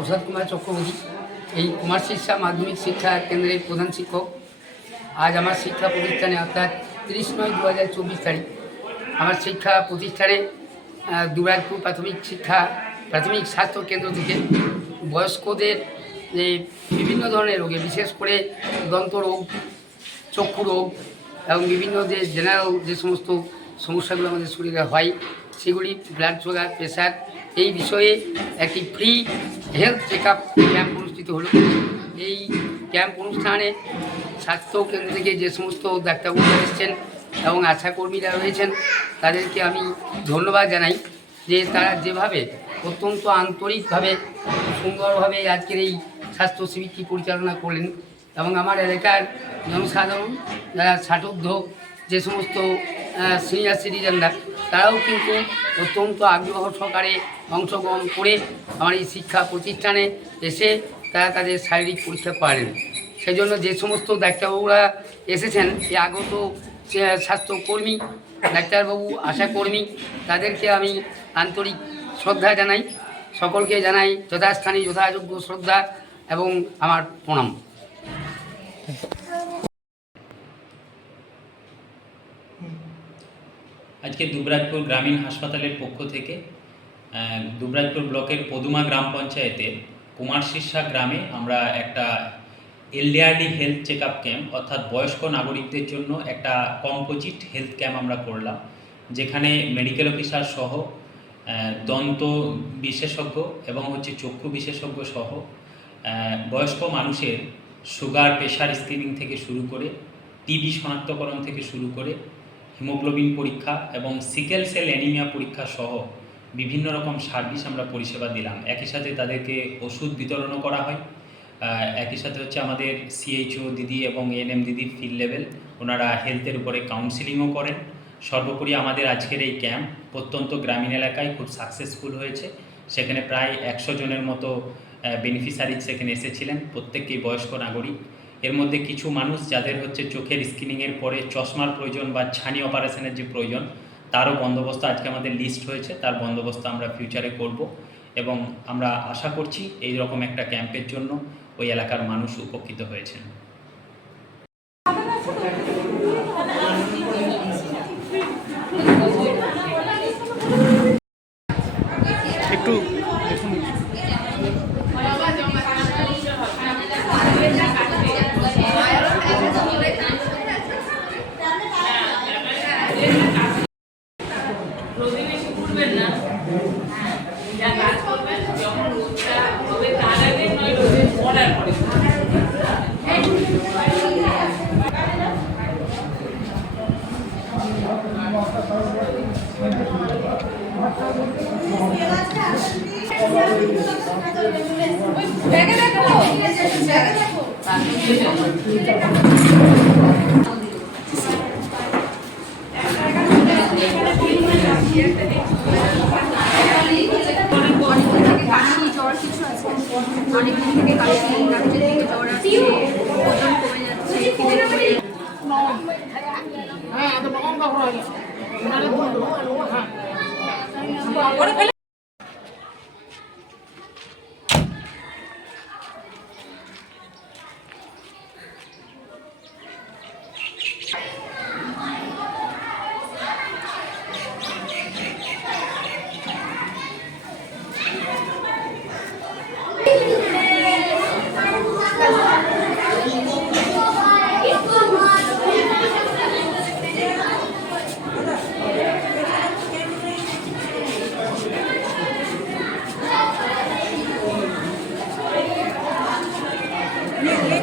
প্রসাদ কুমার চক্রবর্তী। এই কুমার শিক্ষা মাধ্যমিক শিক্ষা কেন্দ্রের প্রধান শিক্ষক। আজ আমার শিক্ষা প্রতিষ্ঠানে অর্থাৎ তিরিশ নয় দু হাজার চব্বিশ তারিখ আমার শিক্ষা প্রতিষ্ঠানে আহ, প্রাথমিক শিক্ষা প্রাথমিক স্বাস্থ্য কেন্দ্র থেকে বয়স্কদের যে বিভিন্ন ধরনের রোগে বিশেষ করে দন্ত রোগ চক্ষু রোগ এবং বিভিন্ন যে জেনারেল যে সমস্ত সমস্যাগুলো আমাদের শরীরে হয় সেগুলি ব্লাড সুগার প্রেশার এই বিষয়ে একটি free health check up camp অনুষ্ঠিত হলো। এই ক্যাম্প অনুষ্ঠানে স্বাস্থ্য কেন্দ্র থেকে যে সমস্ত ডাক্তারবাবুরা এসেছেন এবং আশাকর্মীরা রয়েছেন, তাদেরকে আমি ধন্যবাদ জানাই যে তারা যেভাবে অত্যন্ত আন্তরিকভাবে, সুন্দরভাবে আজকের এই স্বাস্থ্য শিবিরটি পরিচালনা করলেন এবং আমার এলাকার জনসাধারণ, যারা ষাটোর্ধ যে সমস্ত সিনিয়র সিটিজেনরা। তারাও কিন্তু অত্যন্ত আগ্রহ সহকারে অংশগ্রহণ করে আমার এই শিক্ষা প্রতিষ্ঠানে এসে তারা তাদের শারীরিক পরীক্ষা করেন সেই জন্য যে সমস্ত ডাক্তারবাবুরা এসেছেন এই আগত স্বাস্থ্যকর্মী, ডাক্তারবাবু, আশাকর্মী, তাদেরকে আমি আন্তরিক শ্রদ্ধা জানাই। সকলকে জানাই যথাস্থানে যথাযোগ্য শ্রদ্ধা এবং আমার প্রণাম। আজকে দুবরাজপুর গ্রামীণ হাসপাতালের পক্ষ থেকে দুবরাজপুর ব্লকের পদুমা গ্রাম পঞ্চায়েতের কুমার শীর্ষা গ্রামে আমরা একটা এলডিআরডি হেলথ চেক আপ ক্যাম্প, অর্থাৎ বয়স্ক নাগরিকদের জন্য একটা কম্পোজিট হেলথ ক্যাম্প আমরা করলাম, যেখানে মেডিকেল অফিসার সহ দন্ত বিশেষজ্ঞ এবং হচ্ছে চক্ষু বিশেষজ্ঞ সহ বয়স্ক মানুষের সুগার, প্রেশার স্ক্রিনিং থেকে শুরু করে, টিবি শনাক্তকরণ থেকে শুরু করে হিমোগ্লোবিন পরীক্ষা এবং সিকেল সেল অ্যানিমিয়া পরীক্ষা সহ বিভিন্ন রকম সার্ভিস আমরা পরিষেবা দিলাম। একই সাথে তাদেরকে ওষুধ বিতরণও করা হয়। একই সাথে হচ্ছে আমাদের সিএইচও দিদি এবং এএনএম দিদি ফিল্ড লেভেল ওনারা হেলথের উপরে কাউন্সিলিংও করেন। সর্বোপরি আমাদের আজকের এই ক্যাম্প প্রত্যন্ত গ্রামীণ এলাকায় খুব সাকসেসফুল হয়েছে। সেখানে প্রায় একশো জনের মতো বেনিফিসারি সেখানে এসেছিলেন। প্রত্যেককেই বয়স্ক নাগরিক। এর মধ্যে কিছু মানুষ যাদের হচ্ছে চোখের স্ক্রিনিংয়ের পরে চশমার প্রয়োজন বা ছানি অপারেশনের যে প্রয়োজন, তারও বন্দোবস্ত আজকে আমাদের লিস্ট হয়েছে। তার বন্দোবস্ত আমরা ফিউচারে করব এবং আমরা আশা করছি এই রকম একটা ক্যাম্পের জন্য ওই এলাকার মানুষ উপকৃত হয়েছেন। অনেকদিন থেকে কাশি অনেকদিন থেকে জ্বর আসছে ওজন কমে যাচ্ছে খিদে করে সেরকম দরকার নেই মানে ধরুন যে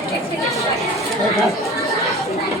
একটা নাম জাস্ট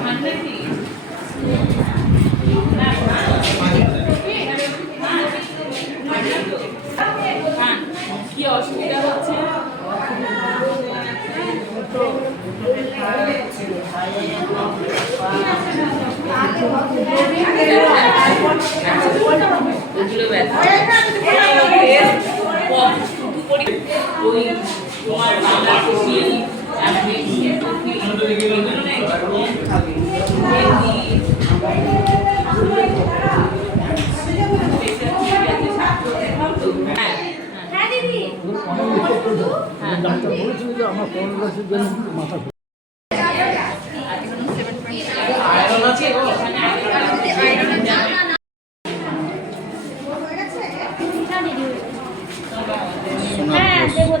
ডাক্তার বলেছিল যে আমার করোনাভাইরাসের জন্য মাথা আয়রন আছে সোনা